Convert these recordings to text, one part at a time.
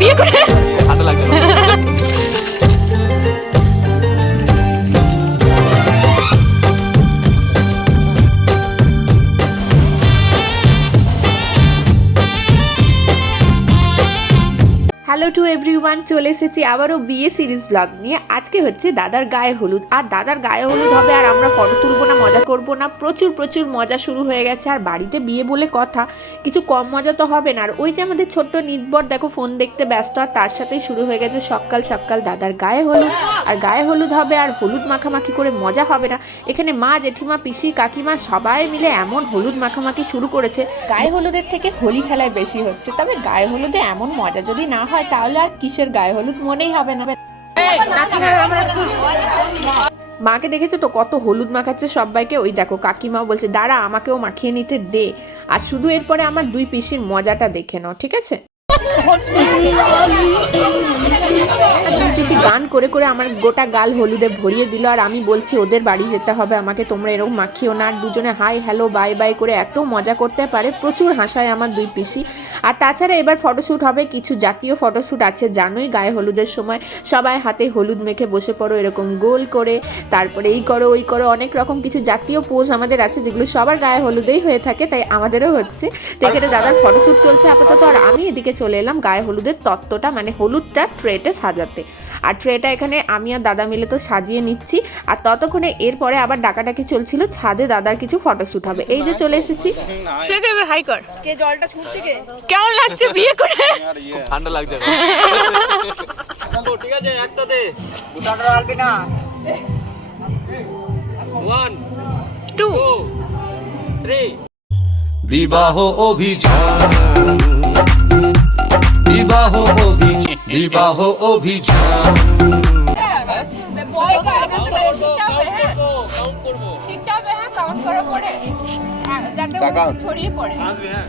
বিয়ে করে hello to everyone চলে এসেছি আবারও বিয়ে সিরিজ ব্লগ নিয়ে। আজকে হচ্ছে দাদার গায়ে হলুদ। আর দাদার গায়ে হলুদ হবে আর আমরা ফটো তুলবো না, মজা করব না। প্রচুর প্রচুর মজা শুরু হয়ে গেছে। আর বাড়িতে বিয়ে বলে কথা, কিছু কম মজা তো হবে না। আর ওই যে আমাদের ছোট্ট নির্ভর দেখো ফোন দেখতে ব্যস্ত, আর তার সাথেই শুরু হয়ে গেছে সকাল সকাল দাদার গায়ে হলুদ। আর গায়ে হলুদ হবে আর হলুদ মাখামাখি করে মজা হবে না। এখানে মা, জেঠিমা, পিসি, কাকিমা সবাই মিলে এমন হলুদ মাখামাখি শুরু করেছে। গায়ে হলুদের থেকে হোলি খেলায় বেশি হচ্ছে। তবে গায়ে হলুদে এমন মজা যদি না হয় তাহলে আর কিসের গায়ে হলুদ? মনেই হবে না। মাকে দেখেছ তো? কত হলুদ মাখাচ্ছে সবাইকে। ওই দেখো কাকিমা বলছে দাঁড়া আমাকেও মাখিয়ে নিতে দে। আর শুধু এরপরে আমার দুই পিসির মজাটা দেখে নাও ঠিক আছে? পিসি গান করে করে আমার গোটা গাল হলুদে ভরিয়ে দিল, আর আমি বলছি, ওদের বাড়ি যেতে হবে, আমাকে তোমরা এরকম মাখিও না। আর দুজনে, হাই, হ্যালো, বাই বাই করে এত মজা করতে পারে, প্রচুর হাসায় আমার দুই পিসি। আর তাছাড়া এবার ফটোশ্যুট হবে, কিছু জাতীয় ফটোশ্যুট আছে, জানোই গায়ে হলুদের সময়। সবাই হাতে হলুদ মেখে বসে পড়ো, এরকম গোল করে, তারপরে এই করো, ওই করো, অনেক রকম কিছু জাতীয় পোজ আমাদের আছে, যেগুলো সবার গায়ে হলুদেই হয়ে থাকে, তাই আমাদেরও হচ্ছে। এখানে দাদার ফটোশ্যুট চলছে আপাতত, আর আমি এদিকে চলে এলাম গায়ে হলুদের তত্ত্বটা মানে হলুদটা ট্রেটে সাজাতে। আর ট্রেটা এখানে আমি আর দাদা মিলে তো সাজিয়ে নিচ্ছি। আর ততক্ষণে এরপরে আবার ডাকাডাকি চলছিল ছাদে দাদার কিছু ফটোশ্যুট হবে। এই যে চলে এসেছি। সে দেবে হাই কর। কে জলটা ছুটছে কে? কেমন লাগছে বিয়ে করে? ঠান্ডা লাগছে। ঠিক আছে একসাথে। ওয়ান টু টু থ্রি বিবাহ অভিযান। বিবাহ অভিযান বিবাহ অভিযান। হবে হ্যাঁ হ্যাঁ কাউন্ট করার পরে যাতে ও ছড়িয়ে পড়ে হ্যাঁ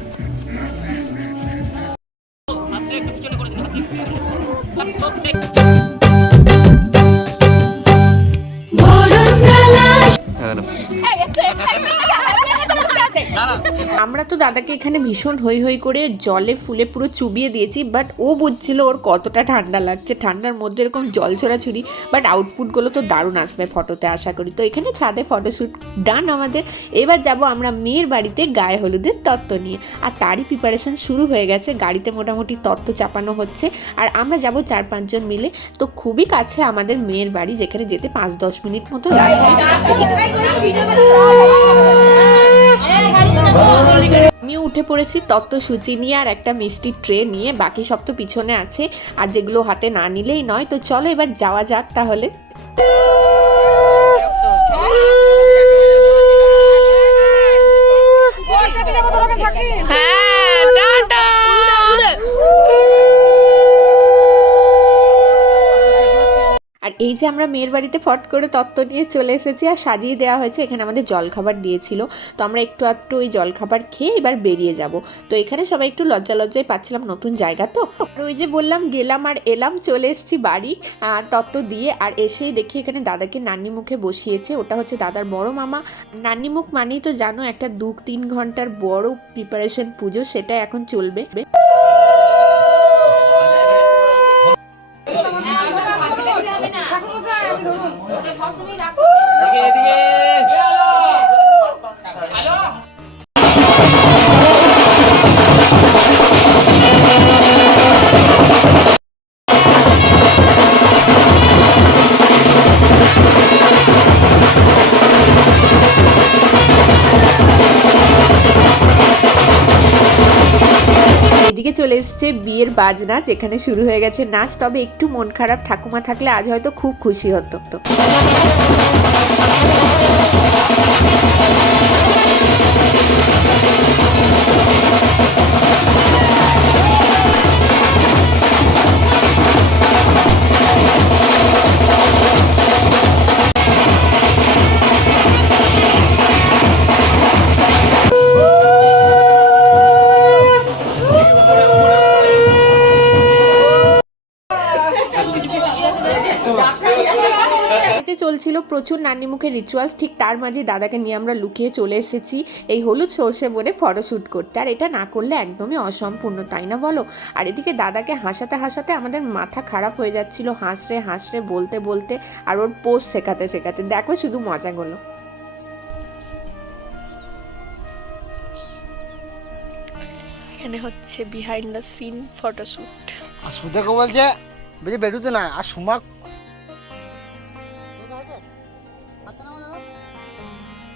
আমরা তো দাদাকে এখানে ভীষণ হই হই করে জলে ফুলে পুরো চুবিয়ে দিয়েছি বাট ও বুঝছিল ওর কতটা ঠান্ডা লাগছে ঠান্ডার মধ্যে এরকম জল ছড়াছড়ি বাট আউটপুটগুলো তো দারুণ আসবে ফটোতে আশা করি তো এখানে ছাদে ফটোশ্যুট ডান আমাদের এবার যাব আমরা মেয়ের বাড়িতে গায়ে হলুদের তত্ত্ব নিয়ে আর তারই প্রিপারেশন শুরু হয়ে গেছে গাড়িতে মোটামুটি তত্ত্ব চাপানো হচ্ছে আর আমরা যাব চার পাঁচজন মিলে তো খুবই কাছে আমাদের মেয়ের বাড়ি যেখানে যেতে পাঁচ দশ মিনিট মতো লাগবে আমি উঠে পড়েছি তত্ত্ব সূচি নিয়ে আর একটা মিষ্টি ট্রে নিয়ে। বাকি সব তো পিছনে আছে আর যেগুলো হাতে না নিলেই নয়। তো চলো এবার যাওয়া যাক তাহলে। হ্যাঁ টাটা আর এই যে আমরা মেয়ের বাড়িতে ফট করে তত্ত্ব নিয়ে চলে এসেছি আর সাজিয়ে দেওয়া হয়েছে, এখানে আমাদের জলখাবার দিয়েছিল। তো আমরা একটু একটু ওই জলখাবার খেয়ে এবার বেরিয়ে যাব। তো এখানে সবাই একটু লজ্জা লজ্জায় পাচ্ছিলাম নতুন জায়গা তো। আর ওই যে বললাম, গেলাম আর এলাম, চলে এসেছি বাড়ি তত্ত্ব দিয়ে। আর এসেই দেখি এখানে দাদাকে নান্নি মুখে বসিয়েছে, ওটা হচ্ছে দাদার বড় মামা। নান্নি মুখ মানেই তো জানো একটা দু তিন ঘণ্টার বড় প্রিপারেশন পুজো, সেটা এখন চলবে। এদিকে, এসছে বিয়ের বাজনা যেখানে শুরু হয়ে গেছে নাচ, তবে একটু মন খারাপ ঠাকুমা থাকলে আজ হয়তো খুব খুশি হতো। তো বাড়িতে চলছিল প্রচুর নান্নিমুখের রিচুয়ালস ঠিক তার মাঝে দাদাকে নিয়ে আমরা লুকিয়ে চলে এসেছি এই হলুদ সর্ষে বনে ফটোশ্যুট করতে। আর এটা না করলে একদমই অসম্পূর্ণ তাই না বলো? আর এদিকে দাদাকে হাসাতে হাসাতে আমাদের মাথা খারাপ হয়ে যাচ্ছিল হাসরে হাসরে বলতে বলতে আর ওর পোস্ট শেখাতে শেখাতে। দেখো শুধু মজাগুলো এখানে হচ্ছে বিহাইন্ড দ্য সিন ফটোশুট আর সুদেকে বলছে বেরোতে না আর সুমা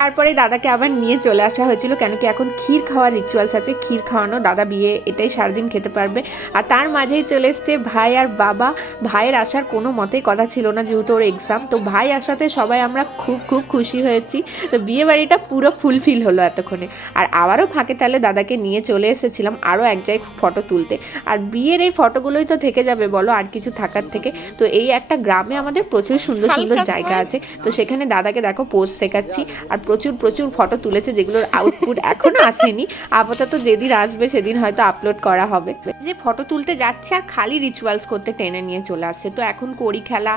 তারপরে দাদাকে আবার নিয়ে চলে আসা হয়েছিল কেন কি এখন ক্ষীর খাওয়ার রিচুয়ালস আছে। ক্ষীর খাওয়ানো দাদা বিয়ে এটাই সারাদিন খেতে পারবে। আর তার মাঝেই চলে এসছে ভাই আর বাবা। ভাইয়ের আসার কোনো মতেই কথা ছিল না যেহেতু ওর এক্সাম তো ভাই আসাতে সবাই আমরা খুব খুব খুশি হয়েছি। তো বিয়ে বাড়িটা পুরো ফুলফিল হলো এতক্ষণে। আর আবারও ফাঁকে তালে দাদাকে নিয়ে চলে এসেছিলাম আরও এক জায়গায় ফটো তুলতে। আর বিয়ের এই ফটোগুলোই তো থেকে যাবে বলো আর কিছু থাকার থেকে। তো এই একটা গ্রামে আমাদের প্রচুর সুন্দর সুন্দর জায়গা আছে। তো সেখানে দাদাকে দেখো পোস্ট শেখাচ্ছি। আর প্রচুর প্রচুর ফটো তুলেছে যেগুলোর আউটপুট এখনও আসেনি। আপাতত যেদিন আসবে সেদিন হয়তো আপলোড করা হবে। যে ফটো তুলতে যাচ্ছে আর খালি রিচুয়ালস করতে টেনে নিয়ে চলে আসছে। তো এখন কড়ি খেলা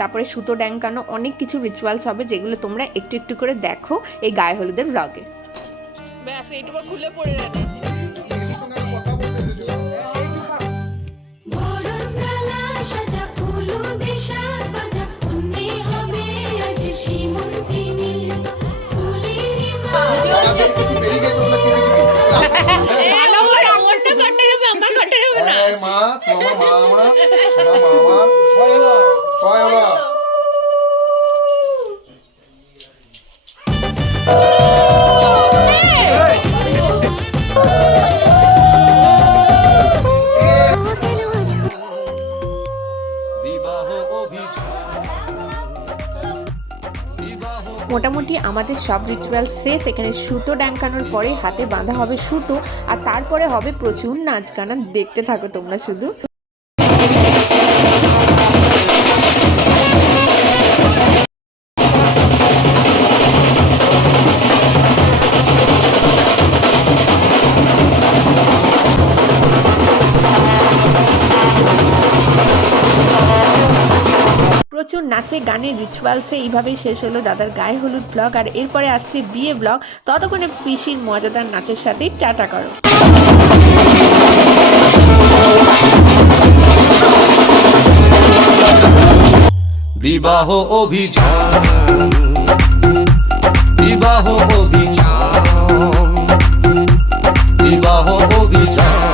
তারপরে সুতো ড্যাঙ্কানো অনেক কিছু রিচুয়ালস হবে যেগুলো তোমরা একটু একটু করে দেখো এই গায়ে হলুদের ব্লগে ব্যাস এইটুকু খুলে পড়ে যাবে। মা তুই আমার মা আমার সোনা ছয় হলো মোটামুটি আমাদের সব রিচুয়াল শেষ এখানে সুতো ড্যাঙ্কানোর পরে হাতে বাঁধা হবে সুতো, আর তারপরে হবে প্রচুর নাচ গানা দেখতে থাকো তোমরা শুধু। প্রচুর নাচে, গানে রিচুয়ালসে এইভাবেই শেষ হলো দাদার গায়ে হলুদ ব্লগ আর এরপরে আসছে বিয়ে ব্লগ ততক্ষণে পিসির মজাদার নাচের সাথেই টাটা করো। বিবাহ অভিযান। বিবাহ অভিযান। বিবাহ অভিযান।